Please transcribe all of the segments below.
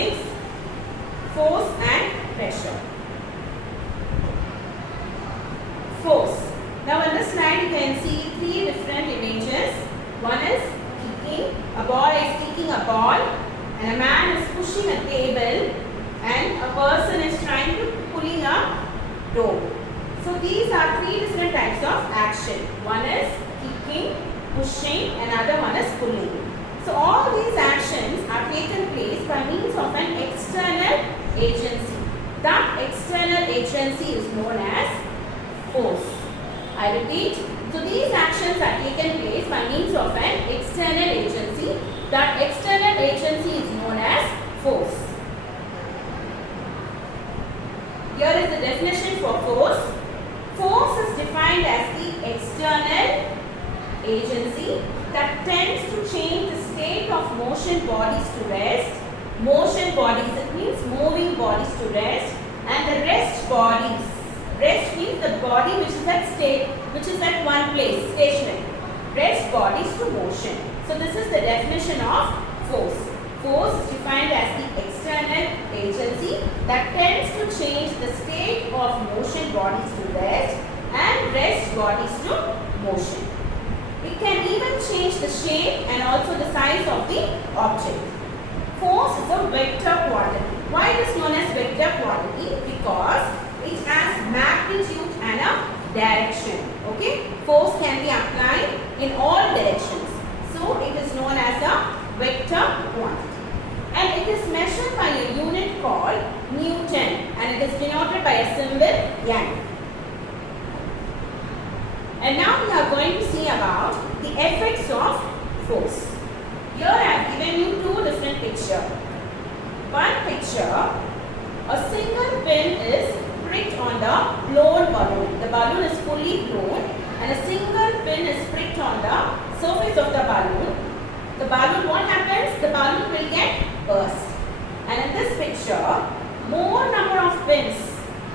physics, force and pressure. Force. Now in this slide you can see three different images. One is kicking, a boy is kicking a ball and a man is pushing a table and a person is trying to pulling a door. So these are three different types of action. One is kicking, pushing, and another one is pulling. So all these actions are taken place by means of an external agency. That external agency is known as force. I repeat, so these actions are taken place by means of an external agency. That external agency is known as force. Here is the definition for force. Force is defined as the external agency that tends to change the state of motion bodies to rest. Motion bodies, it means moving bodies to rest, and the rest bodies. Rest means the body which is at state, which is at one place, stationary. Rest bodies to motion. So this is the definition of force. Force is defined as the external agency that tends to change the state of motion bodies to rest and rest bodies to motion. It can even change the shape and also the size of the object. Force is a vector quantity. Why it is known as vector quantity? Because it has magnitude and a direction. Okay? Force can be applied in all directions. So it is known as a vector quantity. And it is measured by a unit called Newton, and it is denoted by a symbol N. And now we are going to see about the effects of force. Here I have given you two different pictures. One picture, a single pin is pricked on the blown balloon. The balloon is fully blown and a single pin is pricked on the surface of the balloon. The balloon, what happens? The balloon will get burst. And in this picture, more number of pins,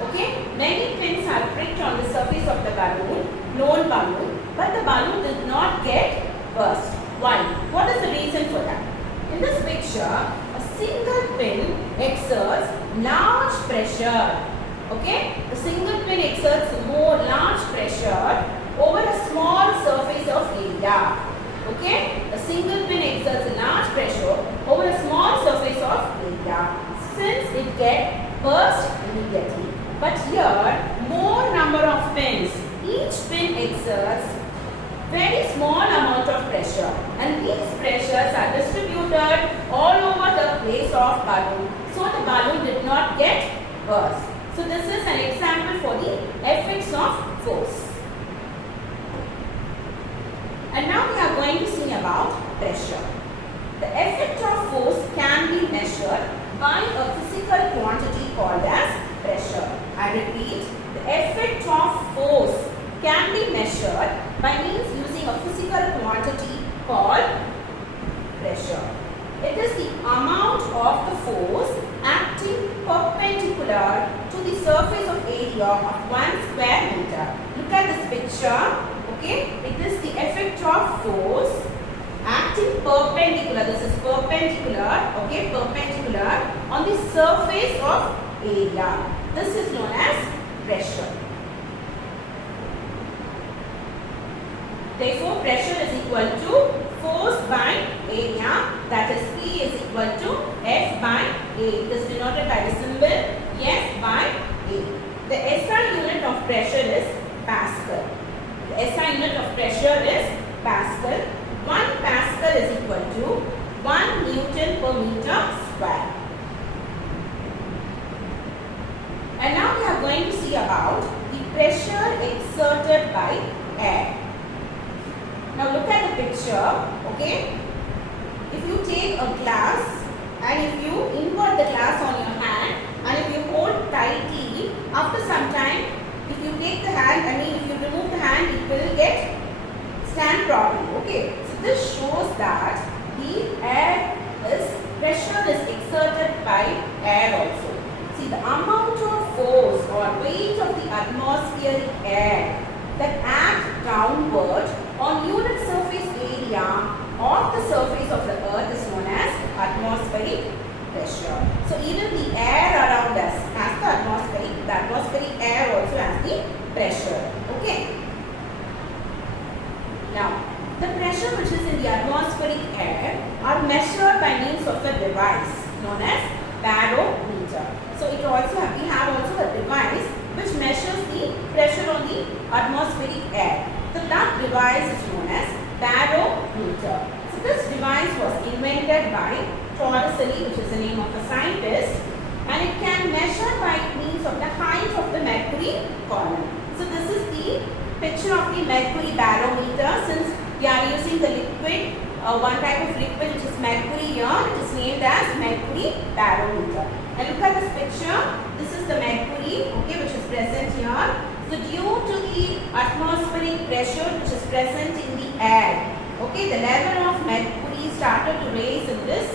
okay, many pins are pricked on the surface of the balloon, blown balloon, but the balloon did not get burst. Why? What is the reason for that? In this picture, a single pin exerts large pressure. Okay, the single pin exerts more large pressure over a small surface of area. Okay, a single pin exerts a large pressure over a small surface of area. Since it gets burst immediately. But here, more number of pins. Each pin exerts very small amount of pressure, and these pressures are distributed all over the place of balloon. So the balloon did not get burst. So this is an example for the effects of force. And now we are going to see about pressure. The effect of force can be measured by a physical quantity called as pressure. I repeat, the effect of force can be measured by means using a physical quantity called pressure. It is the amount of the force acting perpendicular to the surface of area of 1 square meter. Look at this picture. Okay, it is the effect of force acting perpendicular. This is perpendicular. Okay, perpendicular on the surface of area. This is known as pressure. Therefore, pressure is equal to force by area, that is P is equal to F by A. It is denoted by the symbol F by A. The SI unit of pressure is Pascal. The SI unit of pressure is Pascal. 1 Pascal is equal to 1 Newton per meter square. And now we are going to see about the pressure exerted by air. Now look at the picture, okay. If you take a glass and if you invert the glass on your hand and if you hold tightly, after some time, if you take the hand, if you remove the hand, it will get stand properly, okay. So this shows that the pressure is exerted by air also. See, the amount of force or weight of the atmospheric air that act downward on unit surface area of the surface of the earth is known as atmospheric pressure. device known as barometer. So we have also a device which measures the pressure on the atmospheric air. So that device is known as barometer. So this device was invented by Torricelli, which is the name of a scientist, and it can measure by means of the height of the mercury column. So this is the picture of the mercury barometer. Since we are using the liquid, one type of liquid which is mercury here, it is named as mercury barometer. And look at this picture. This is the mercury, okay, which is present here. So due to the atmospheric pressure which is present in the air, okay, the level of mercury started to raise in this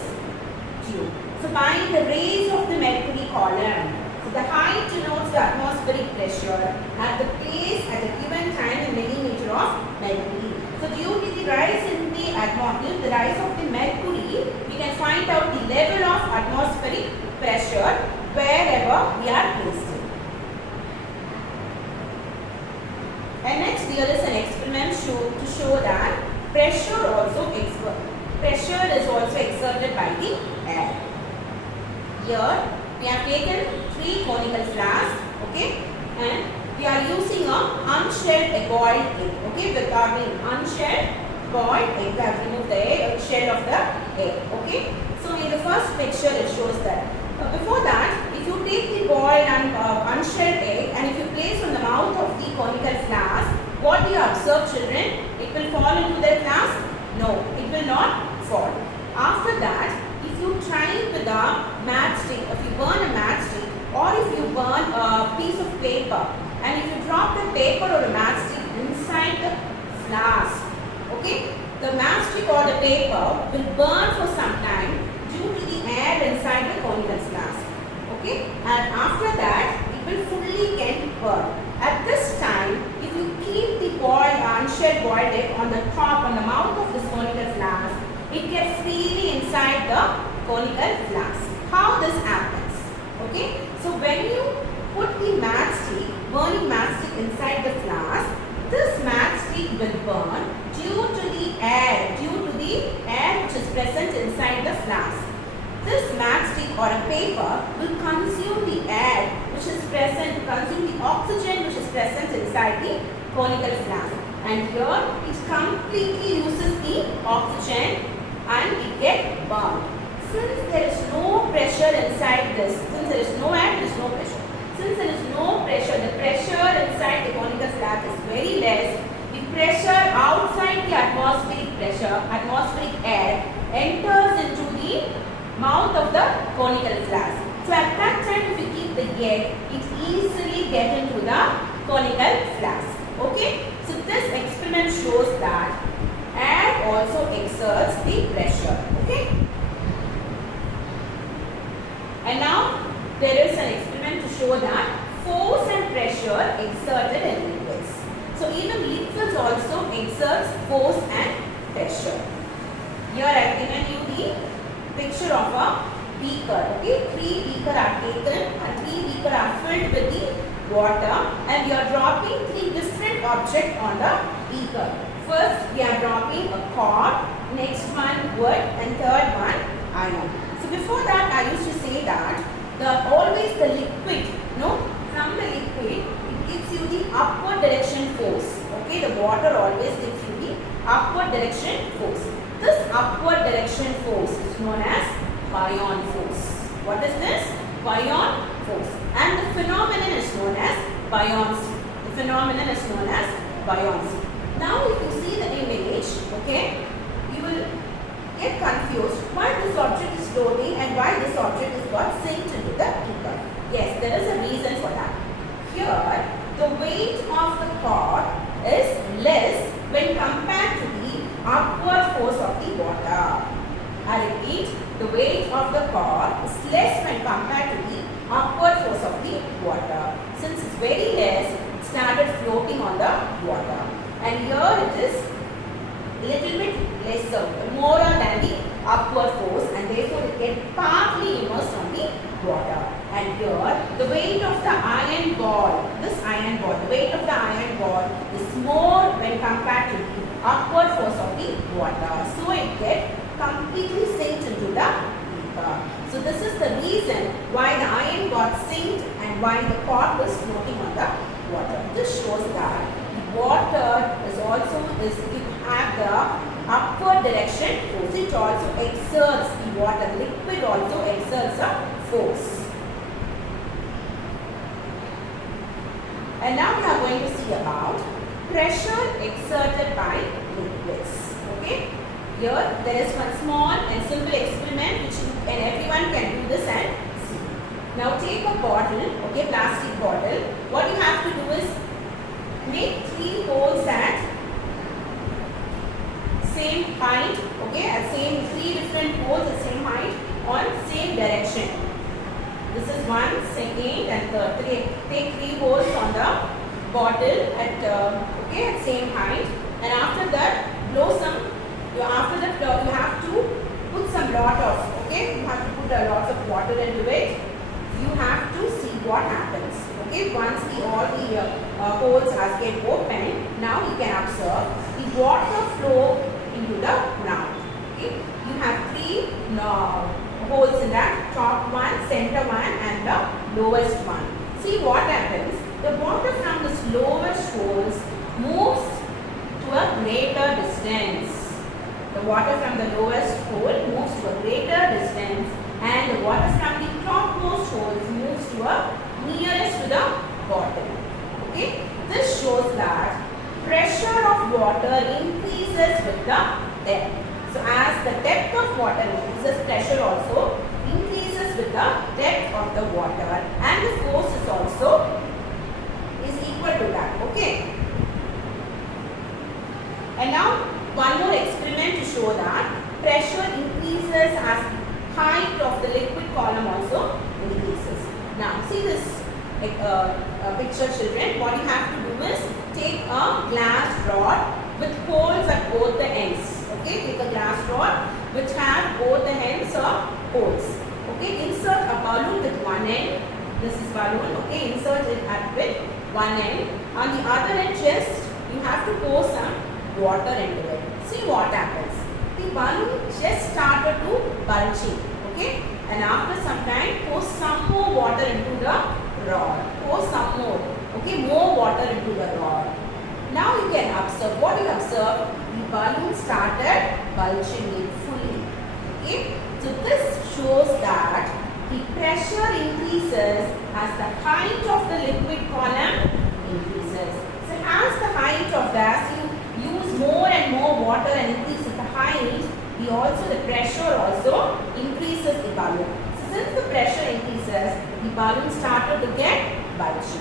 tube. So by the raise of the mercury column, so the height denotes the atmospheric pressure at the place at a given time in millimeter of mercury. So due to the rise in the atmosphere, the rise of the mercury, we can find out the level of atmospheric pressure wherever we are placed in. And next there is an experiment to show that pressure is also exerted by the air. Here we have taken 3 conical flasks, okay, and we are using a unshelled boiled egg, okay, with our unshelled boiled egg. We have removed the shell of the egg, okay. So in the first picture it shows that. Before that, if you take the boiled and unshelled egg and if you place on the mouth of the conical flask, what do you observe, children? It will fall into the flask? No, it will not fall. After that, if you try with a matchstick, if you burn a matchstick or if you burn a piece of paper and if you drop the paper or a matchstick inside the flask, okay, the matchstick or the paper will burn for some time due to the air inside the conical flask, okay, and after that it will fully get burned. At this time, if you keep the unshelled boiled egg on the top, on the mouth of this conical flask, it gets freely inside the conical flask. How this happens? Okay, so when you put the matchstick, burning matchstick inside the flask, this matchstick will burn due to the air which is present inside the flask. This matchstick or a paper will consume the air which is present, consume the oxygen which is present inside the conical flask, and here it completely loses the oxygen and it gets burned. Since there is no pressure inside this, since there is no air, there is no pressure. Since there is no pressure, the pressure inside the conical flask is very less. The pressure outside the atmospheric air enters into the mouth of the conical flask. So at that time, if you keep the egg, it easily gets into the conical flask. Okay? So this experiment shows that air also exerts the pressure. Okay? And now there is an experiment to show that force and pressure exerted in liquids. So even liquids also exerts force and pressure. Here I have given you the picture of a beaker. Okay, 3 beakers are taken and 3 beakers are filled with the water, and we are dropping 3 different objects on the beaker. First we are dropping a cord, next one wood, and third one iron. So before that I used to say that always the liquid, from the liquid it gives you the upward direction force. Okay, the water always gives you the upward direction force. This upward direction force is known as Bion force. What is this? Bion force. And the phenomenon is known as buoyancy. The phenomenon is known as buoyancy. Now if you see the image, okay, you will get confused why this object is floating and why this object is got sink into the beaker. Yes, there is a reason for that. Here, the weight of the cord is less when compared to the upward force of the water. I repeat, the weight of the cord is less when compared to the upward force of the water. Since it's very less, it started floating on the water. And here it is little bit lesser, more than the upward force, and therefore it gets partly immersed on the water. And here the weight of the iron ball, the weight of the iron ball is more when compared to the upward force of the water. So it gets completely sink into the beaker. So this is the reason why the iron got sinked and why the cork is floating on the water. This shows that water is also you have the upward direction force. It also exerts the water. Liquid also exerts a force. And now we are going to see about pressure exerted by liquids. Okay. Here there is one small and simple experiment which everyone can do this and see. Now take a bottle, okay, plastic bottle. What you have to do is make 3 holes at same height, okay, at same 3 different holes at same height on same direction. This is 1, 2nd and 3rd. Take 3 holes on the bottle at okay, at same height, and after that blow some. After that you have to put some lot of, okay, you have to put a lot of water into it. You have to see what happens. Okay, once all the holes has get open, now you can observe the water flow into the ground. Okay, you have 3 holes in that, top one, center one and the lowest one. See what happens. The water from this lowest holes moves to a greater distance. The water from the lowest hole moves to a greater distance and the water from the topmost holes moves to a nearest to the bottom. Okay, this shows that pressure of water increases with the depth. So as the depth of water increases, pressure also increases with the depth of the water, and the force is also equal to that. Okay. And now one more experiment to show that pressure increases as height of the liquid column also increases. Now see this picture, children. What you have to do is take a glass rod with holes at both the ends. Okay, take a glass rod which have both the ends or holes. Okay, insert a balloon with one end. This is balloon. Okay, insert it at with one end. On the other end, just you have to pour some water into it. See what happens. The balloon just started to bulging. Okay, and after some time, pour some more water into the rod. Pour some more. Okay, more water into the rod. Now you can observe. What you observe? The balloon started bulging fully. Okay, so this shows that the pressure increases as the height of the liquid column increases. So as the height of gas, you use more and more water and increase the height, the pressure also increases the balloon. So since the pressure increases, the balloon started to get bulgy.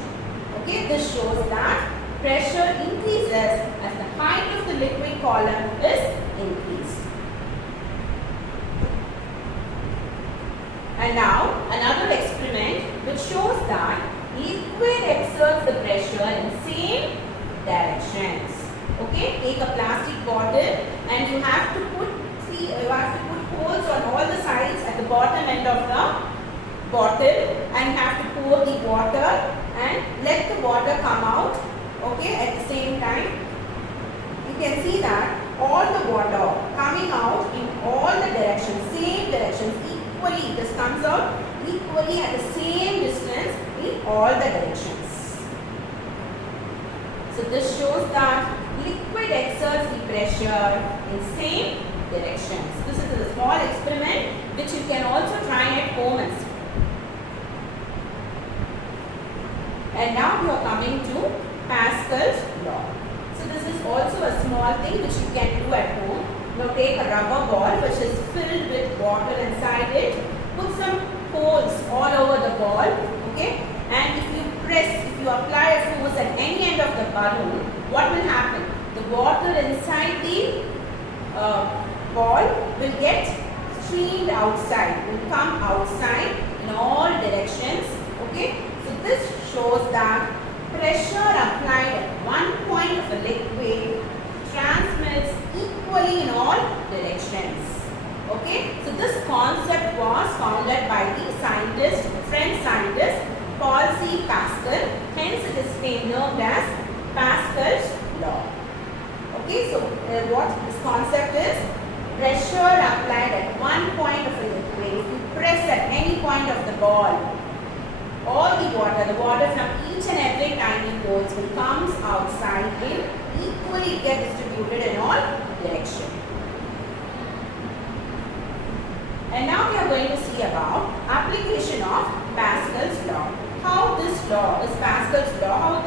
Okay, this shows that pressure increases as the height of the liquid column is increased. And now another experiment which shows that liquid exerts the pressure in same directions. Okay, take a plastic bottle and you have to put holes on all the sides at the bottom end of the bottle, and you have to pour the water and let the water come out. Okay, at the same time you can see that all the water coming out in all the directions, same directions, equally. This comes out equally at the same distance in all the directions. So this shows that liquid exerts the pressure in same directions. This is a small experiment which you can also try at home and see. And now we are coming to Pascal's law. So this is also a small thing which you can do at home. Now take a rubber ball which is filled with water inside it. Put some holes all over the ball. Okay, and if you apply a force at any end of the balloon, what will happen? The water inside the ball will get streamed outside, will come outside in all directions. Okay, so this shows that pressure applied at one point of a liquid transmits equally in all directions. Okay, so this concept was founded by the French scientist Paul C. Pascal. Hence it is known as Pascal's law. Okay, so what this concept is: pressure applied at one point of a liquid. If you press at any point of the ball, all the water from each and every tiny holes will come outside and equally get distributed in all directions. And now we are going to see about application of Pascal's law. How this law is Pascal's law,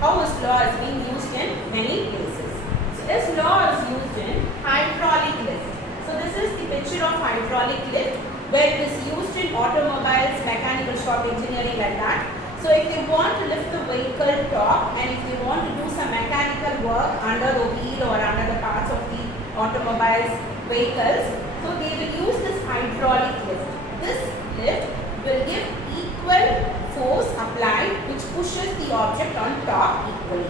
how this law is being used in many places. So this law is used in hydraulic lift. So this is the picture of hydraulic lift where it is used in automobiles, mechanical shop engineering like that. So if they want to lift the vehicle top and if they want to do some mechanical work under the wheel or under the parts of the automobiles, vehicles, so they will use this hydraulic lift. This lift will give equal force applied which pushes the object on top equally.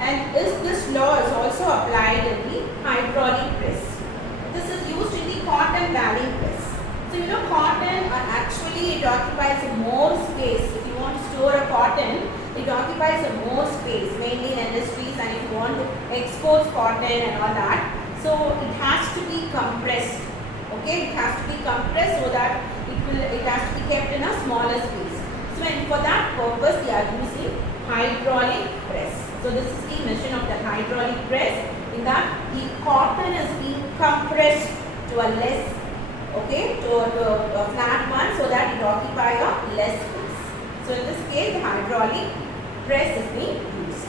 And this law is also applied in the hydraulic press. This is used in the cotton baling press. So you know cotton actually it occupies more space. If you want to store a cotton, it occupies more space, mainly in industries, and if you want to export cotton and all that, so it has to be compressed. Okay, it has to be compressed so that it has to be kept in a smaller space. So and for that purpose, they are using hydraulic press. So this is the mission of the hydraulic press. In that the cotton is being compressed to a less, to a flat one so that it occupies a less space. So in this case, the hydraulic press is being used.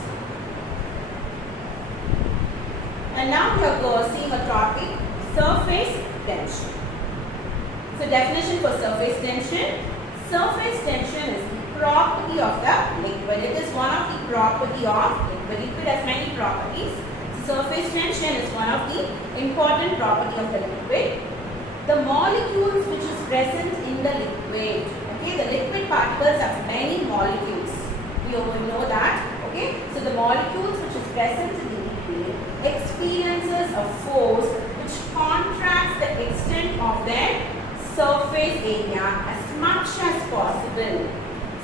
And now we are seeing a topic, surface tension. So definition for surface tension. Surface tension is the property of the liquid. It is one of the property of liquid. Liquid has many properties. So surface tension is one of the important property of the liquid. The molecules which is present in the liquid. Okay, the liquid particles have many molecules. We all know that. Okay, so the molecules which is present in the liquid experiences a force which contracts the extent of their surface area as much as possible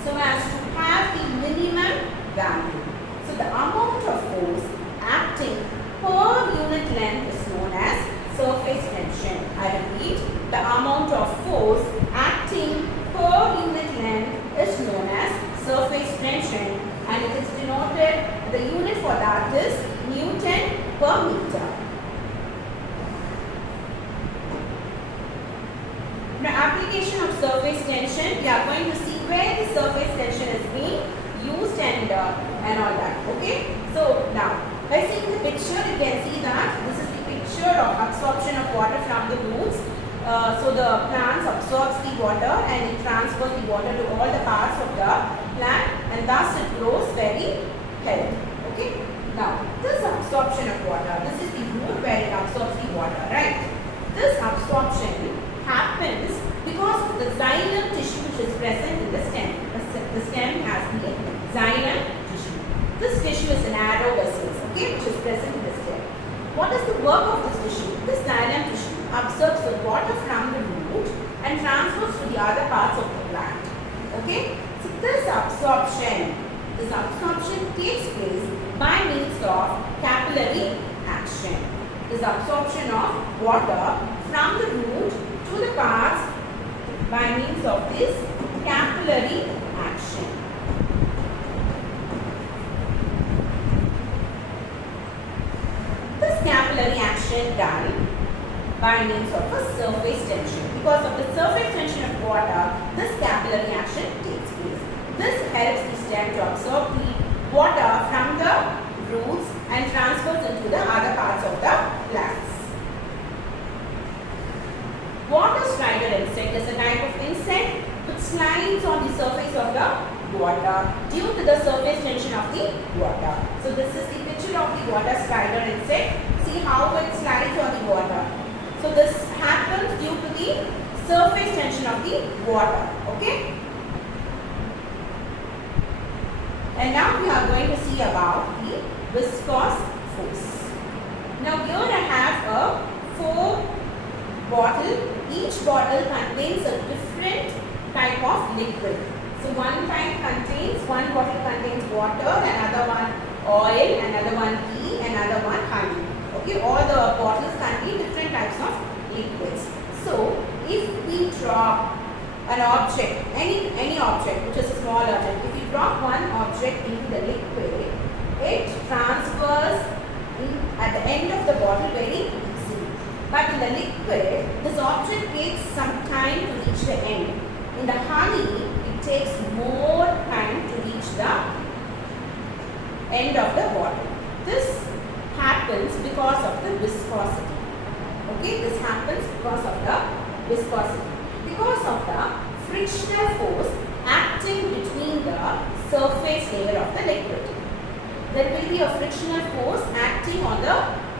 so as to have the minimum value. So the amount of force acting per unit length is known as surface tension. I repeat, the amount of force acting per unit length is known as surface tension, and it is denoted, the unit for that is Newton per meter. Now application of surface tension, we are going to see where the surface tension is being used and all that. Okay, so now by seeing the picture you can see that this is the picture of absorption of water from the roots. So the plants absorbs the water and it transfers the water to all the parts of the plant, and thus it grows very healthy. Okay. Now this absorption of water, this is the root where it absorbs the water, right? This absorption happens because of the xylem tissue which is present in the stem. The stem has the xylem tissue. This tissue is an arrow vessels, okay, which is present in the stem. What is the work of this tissue? This xylem tissue absorbs the water from the root and transfers to the other parts of the plant. Okay, so this absorption takes place by means of capillary action. This absorption of water from the root to the parts by means of this capillary action. This capillary action done by means of a surface tension. Because of the surface tension of water, this capillary action takes place. This helps the stem to absorb the water from the roots and transfers into the other parts of the plants. Water strider insect is a type of insect which slides on the surface of the water due to the surface tension of the water. So this is the picture of the water strider insect. See how it slides on the water. So this happens due to the surface tension of the water. Okay. And now we are going to see about the viscous force. Now here I have a 4 bottle. Each bottle contains a different type of liquid. So one bottle contains water, another one oil, another one ghee, another one honey. Okay, all the bottles contain different different types of liquids. So if we drop an object, any object which is a small object, if you drop one object into the liquid, it transfers at the end of the bottle very easily. But in the liquid, this object takes some time to reach the end. In the honey, it takes more time to reach the end of the bottle. This happens because of the viscosity. Okay, this happens because of the viscosity. Because of the frictional force acting between the surface layer of the liquid. There will be a frictional force acting on the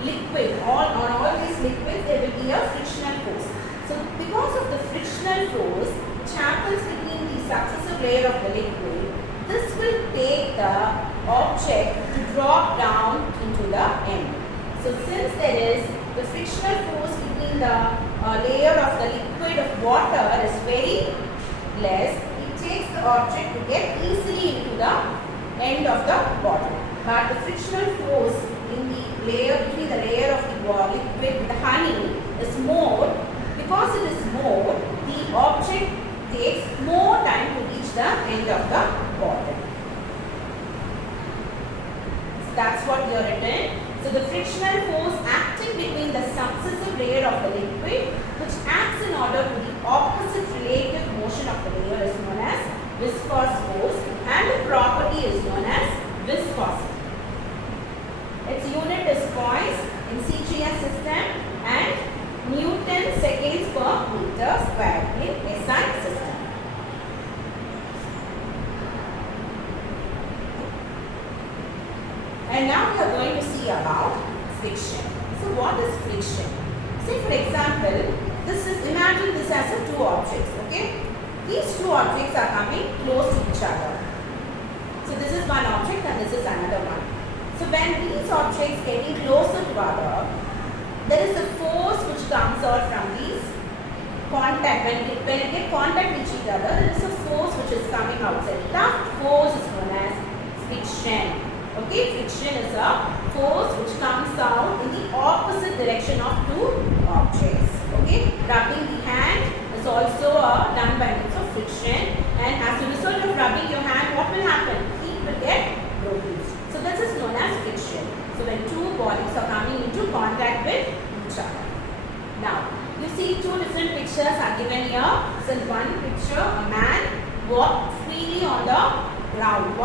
liquid. On all these liquids, there will be a frictional force. So, because of the frictional force which happens between the successive layer of the liquid, this will take the object to drop down into the end. So, since there is the frictional force between the layer of the liquid of water is very less, it takes the object to get easily into the end of the bottle. But the frictional force in the layer between the layer of the liquid with the honey is more. Because it is more, the object takes more time to reach the end of the bottle. So that's what you are written. So the frictional force acting between the successive layer of the liquid, which acts in order to the opposite relative motion of the layer, is known as viscous force, and the property is known as viscosity. Its unit is points in CGS system and Newton seconds per meter square in SI system. And now we are going to see about friction. So what is friction? Say for example, imagine this as two objects, okay? These two objects are coming close to each other. So this is one object and this is another one. So when these objects getting closer to other, there is a force which comes out from these contact. When it get contact with each other, there is a force which is coming outside. That force is known as friction. Okay, friction is a force which comes out in the opposite direction of two objects. Okay, rubbing the hand is also done by means of friction, and as a result of rubbing your hand, what will happen? Heat will get produced. So this is known as friction. So when two bodies are coming into contact with each other. Now, you see two different pictures are given here. So in one picture, a man walks freely on the ground,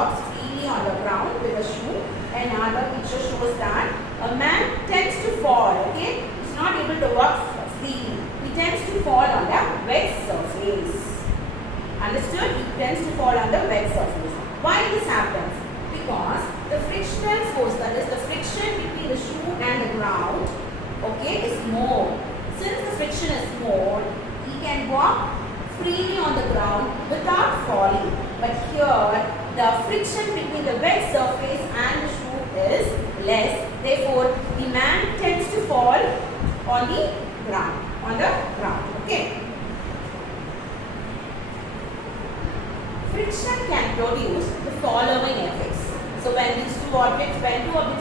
on the ground with a shoe. Another picture shows that a man tends to fall, okay? He's not able to walk freely. He tends to fall on the wet surface. Understood? He tends to fall on the wet surface. Why this happens? Because the frictional force, that is the friction between the shoe and the ground, okay, is more. Since the friction is more, he can walk freely on the ground without falling. But here, the friction between the wet surface and the shoe is less. Therefore, the man tends to fall on the ground. Okay. Friction can produce the following effects. So when two objects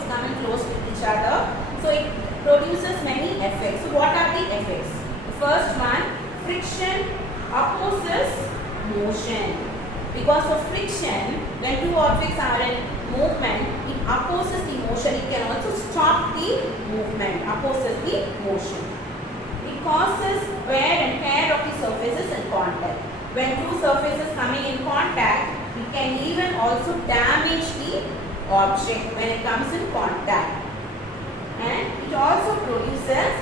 come in close with each other, so it produces many effects. So what are the effects? The first one, friction opposes motion. Because of friction, when two objects are in movement, it opposes the motion. It can also stop the movement, opposes the motion. It causes wear and tear of the surfaces in contact. When two surfaces coming in contact, it can even also damage the object when it comes in contact. And it also produces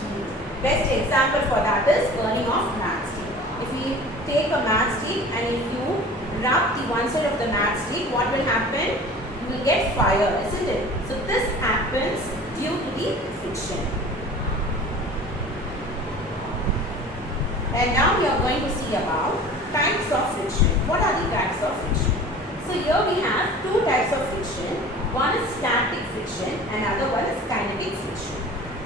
heat. Best example for that is burning of matchstick. If we take a matchstick and if you rub the one side of the matchstick, what will happen? You will get fire, isn't it? So this happens due to the friction. And now we are going to see about types of friction. What are the types of friction? So here we have two types of friction. One is static friction and another one is kinetic friction.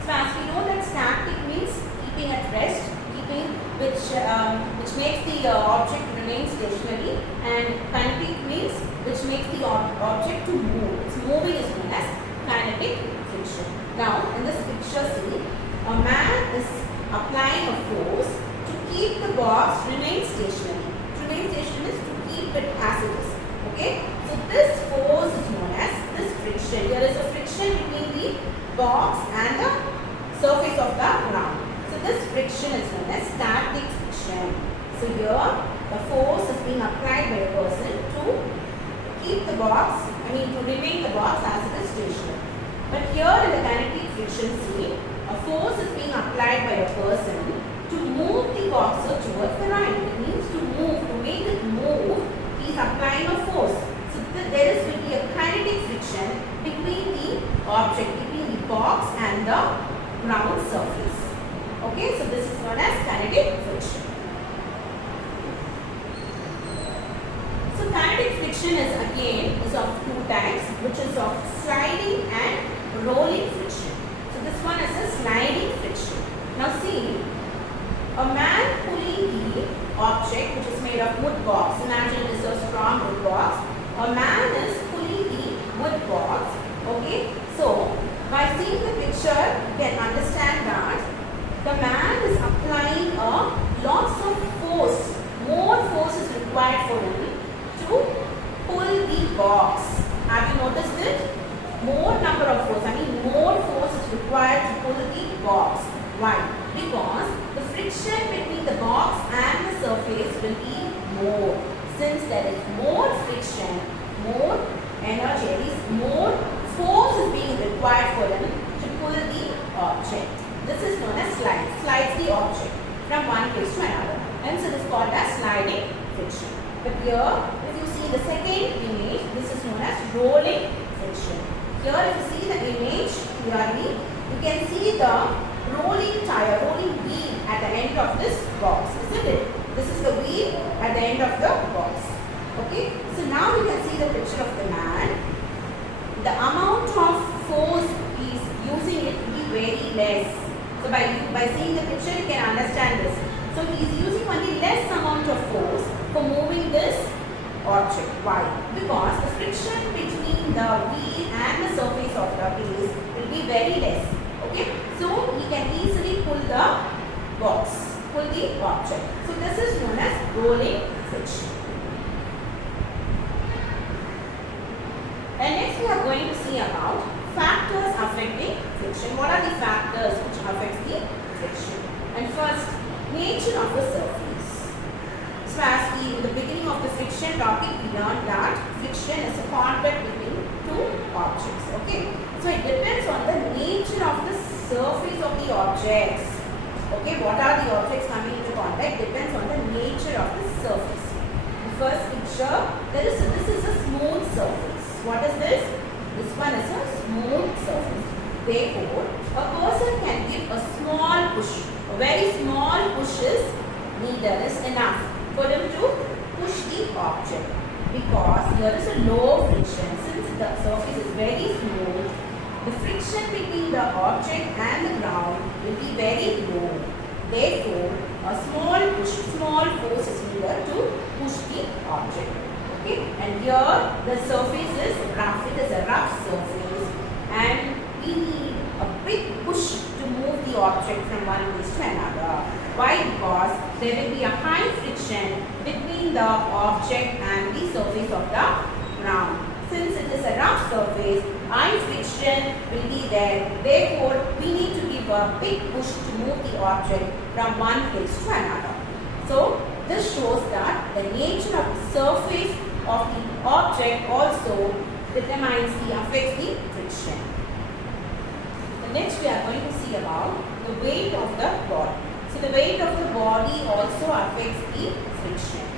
So as we know that static means keeping at rest, which makes the object remain stationary, and kinetic means which makes the object to move. Its moving is known as kinetic friction. Now in this picture, see, a man is applying a force to keep the box remain stationary. To remain stationary is to keep it as it is. Okay. So this force is known as this friction. There is a friction between the box and the surface of the ground. So this friction is known as static friction. So here the force is being applied by a person to keep the box, to remain the box as it is stationary. But here in the kinetic friction, see, a force is being applied by a person to move the boxer towards the right. It means to move, to make it move, he is applying a force. So there is will be a kinetic friction between the object, between the box and the ground surface. Okay, so this is known as kinetic friction. So kinetic friction is of two types, which is of sliding and rolling friction. So this one is a sliding friction. Now see, a man pulling the object which is made of wood box. Imagine this is a strong wood box. A man is pulling the wood box. Okay, so by seeing the picture, you can understand that the man is applying a lots of force. More force is required for him to pull the box. Have you noticed it? More number of force, more force is required to pull the box. Why? Because the friction between the box and the surface will be more. Since there is more friction, more energy, more force is being required for them to pull the object. This is known as slide. Slides the object from one place to another. And so this is called as sliding friction. But here, if you see the second image, this is known as rolling friction. Here, if you see the image clearly, you can see the rolling tire, rolling wheel at the end of this box, isn't it? This is the wheel at the end of the box. Okay, so now you can see the picture of the man. The amount of force he is using it will be very less. So by seeing the picture, you can understand this. So he is using only less amount of force for moving this object. Why? Because the friction between the wheel and the surface of the base will be very less. Okay, so he can easily pull the box, pull the object. So this is known as rolling friction. And next we are going to see about factors affecting friction. What are the factors which affects the friction? And first, nature of the surface. So as in the beginning of the friction topic, we learned that friction is a contact between two objects. Okay, so it depends on the nature of the surface of the objects. Okay, what are the objects coming into contact depends on the nature of the surface. The first picture, this is a smooth surface. What is this? This one is a smooth surface. Therefore, a person can give a small push. A very small push is needed, is enough for them to push the object. Because here is a low friction. Since the surface is very smooth, the friction between the object and the ground will be very low. Therefore, a small push, small force is needed to push the object. Okay, and here the surface is rough. It is a rough surface, and we need a big push to move the object from one place to another. Why? Because there will be a high friction between the object and the surface of the ground. Since it is a rough surface, high friction will be there. Therefore, we need to give a big push to move the object from one place to another. So, this shows that the nature of the surface of the object also determines affects the friction. The next we are going to see about the weight of the body. So the weight of the body also affects the friction.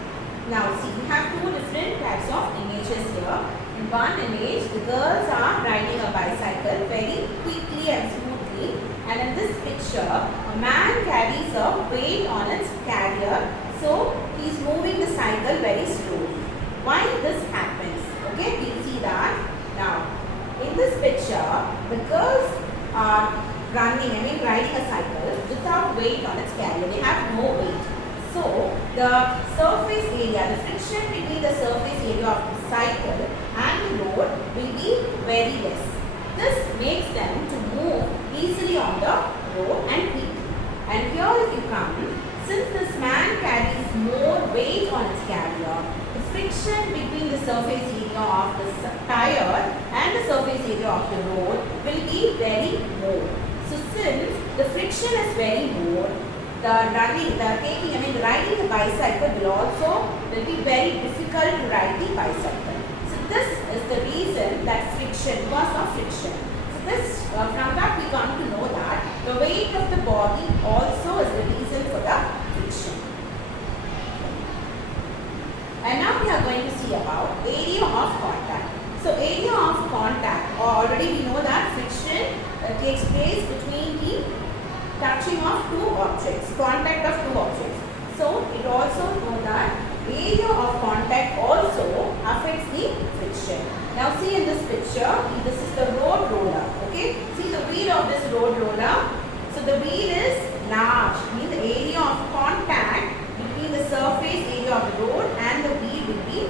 Now see, we have two different types of images here. In one image, the girls are riding a bicycle very quickly and smoothly, and in this picture, a man carries a weight on its carrier, so he is moving the cycle very slowly. Why this happens? Okay, we see that. Now, in this picture, the girls are riding a cycle without weight on its carrier. They have no weight. So, the surface area, the friction between the surface area of the cycle and the road will be very less. This makes them to move easily on the road and heat. And here if you come, since this man carries more weight on his carrier, the friction between the surface area of the tire and the surface area of the road will be very more. So since the friction is very more, riding the bicycle will be very difficult to ride the bicycle. So this is the reason that friction, because of friction. So this, from that we come to know that the weight of the body also is the reason for the friction. And now we are going to see about area of contact. So area of contact, already we know that friction takes place between the touching of two objects, contact of two objects. So it also know that area of contact also affects the friction. Now see in this picture, this is the road roller. Okay, see the wheel of this road roller. So the wheel is large, means the area of contact between the surface area of the road and the wheel will be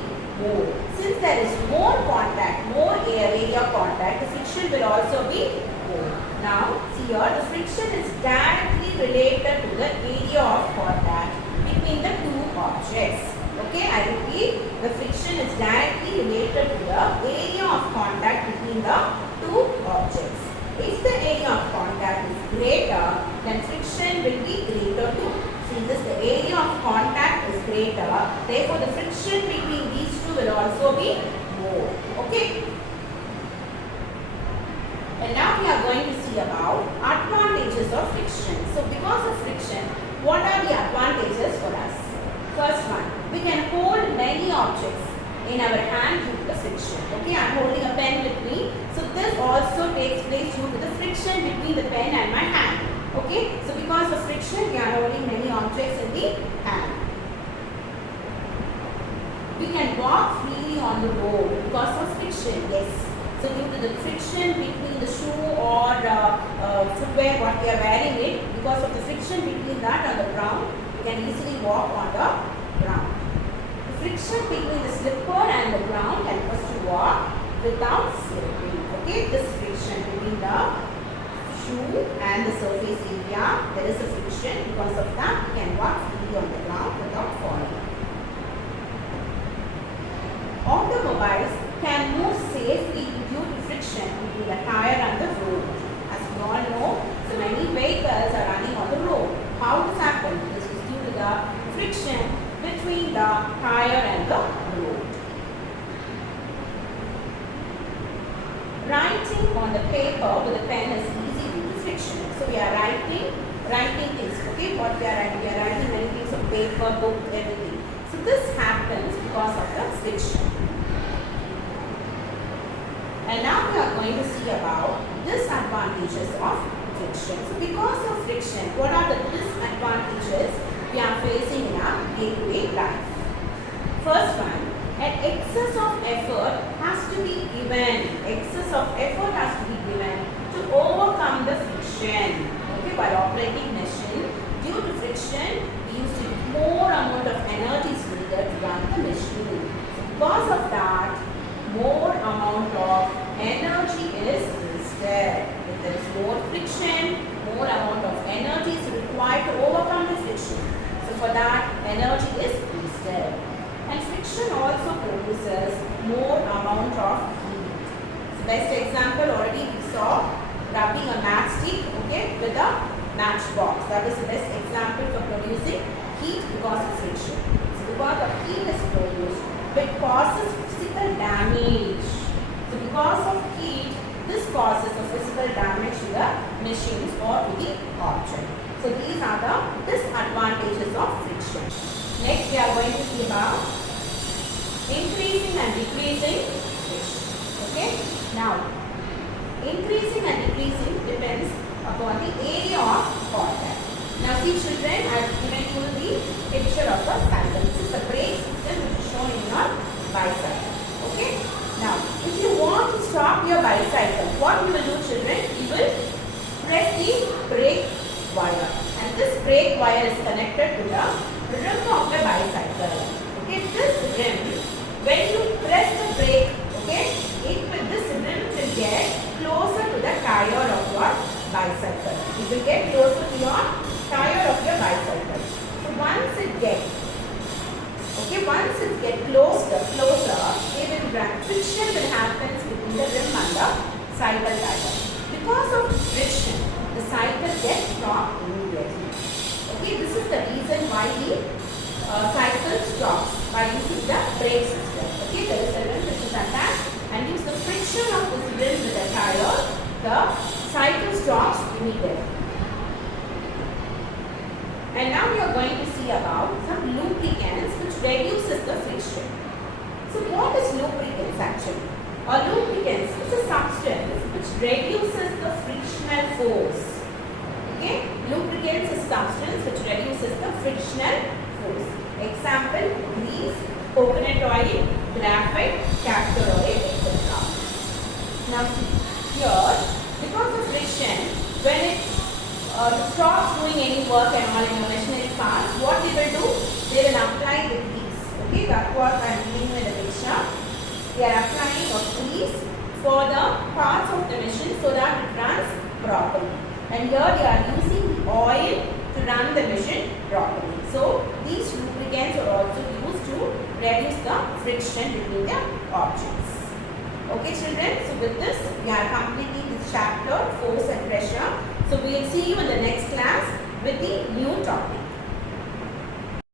more. Since there is more contact, more area contact, the friction will also be more. Now see here, the friction is directly related to the area of contact between the two objects. Okay, I repeat, the friction is directly related to the area of contact between the two objects. If the area of contact is greater, then friction will be greater too. Since the area of contact is greater, therefore the friction between these two will also be more. Okay. And now we are going to see about advantages of friction. So because of friction, what are the advantages for us? First one, we can hold many objects in our hand due to the friction. Okay, I am holding a pen with me. So this also takes place due to the friction between the pen and my hand. Okay, so because of friction, we are holding many objects in the hand. We can walk freely on the road because of friction. Yes. So due to the friction between the shoe or footwear what we are wearing it, because of the friction between that and the ground, we can easily walk on the ground. The friction between the slipper and the ground helps us to walk without slipping. Okay, this friction between the shoe and the surface area, there is a friction. Because of that, we can walk freely on the ground without falling. Automobiles can move safely due to friction between the tire and the road. As we all know, so many vehicles are running on the road. How this happens? This is due to the friction between the tire and the road. Writing on the paper with a pen is easy due to friction. So we are writing things. Okay, what we are writing? We are writing many things on paper, book, everything. So this happens because of the friction. And now we are going to see about disadvantages of friction. So because of friction, what are the disadvantages we are facing in our day-to-day life? First one, an excess of effort has to be given. Excess of effort has to be given to overcome the friction. Okay, while operating machine, due to friction, we use more amount of energy is needed to run the machine. So because of that, more amount of energy is wasted. If there is more friction, more amount of energy is required to overcome the friction. So for that, energy is wasted. And friction also produces more amount of heat. So best example already we saw rubbing a matchstick, okay, with a matchbox. That is the best example for producing heat because of friction. So because of heat is produced, it causes physical damage. So because of heat, this causes a physical damage to the machines or to the object. So these are the disadvantages of friction. Next we are going to see about increasing and decreasing friction. Okay. Now, increasing and decreasing depends upon the area of contact. Now see children, I have given you the picture of a cycle. This is the brake system which is shown in your bicycle. Okay. Now, if you want to stop your bicycle, what you will do children? You will press the brake wire. And this brake wire is connected to the rim of the bicycle. Okay. This rim, when you press the brake, okay, this rim will get closer to the tire of your bicycle. It will get closer it gets closer, they will run. Friction will happen between the rim and the cycle tire. Because of friction, the cycle gets stopped immediately. Okay, this is the reason why the cycle stops by using the brake system. Okay, there is a rim which is attached, and use the friction of this rim with the tire, the cycle stops immediately. And now we are going to see about some lubricants which reduces the friction. So what is lubricants actually? A lubricants is a substance which reduces the frictional force. Okay, lubricants is substance which reduces the frictional force. Example, grease, coconut oil, graphite, castor oil, etc. Now see, here, because of friction, when it stops doing any work and all in your machinery parts, what they will do? They will apply the grease. Okay, that's what I am doing in the picture. They are applying a grease for the parts of the machine so that it runs properly. And here they are using the oil to run the machine properly. So these lubricants are also used to reduce the friction between the objects. Okay children, so with this we are completing this chapter, force and pressure. So we will see you in the next class with the new topic.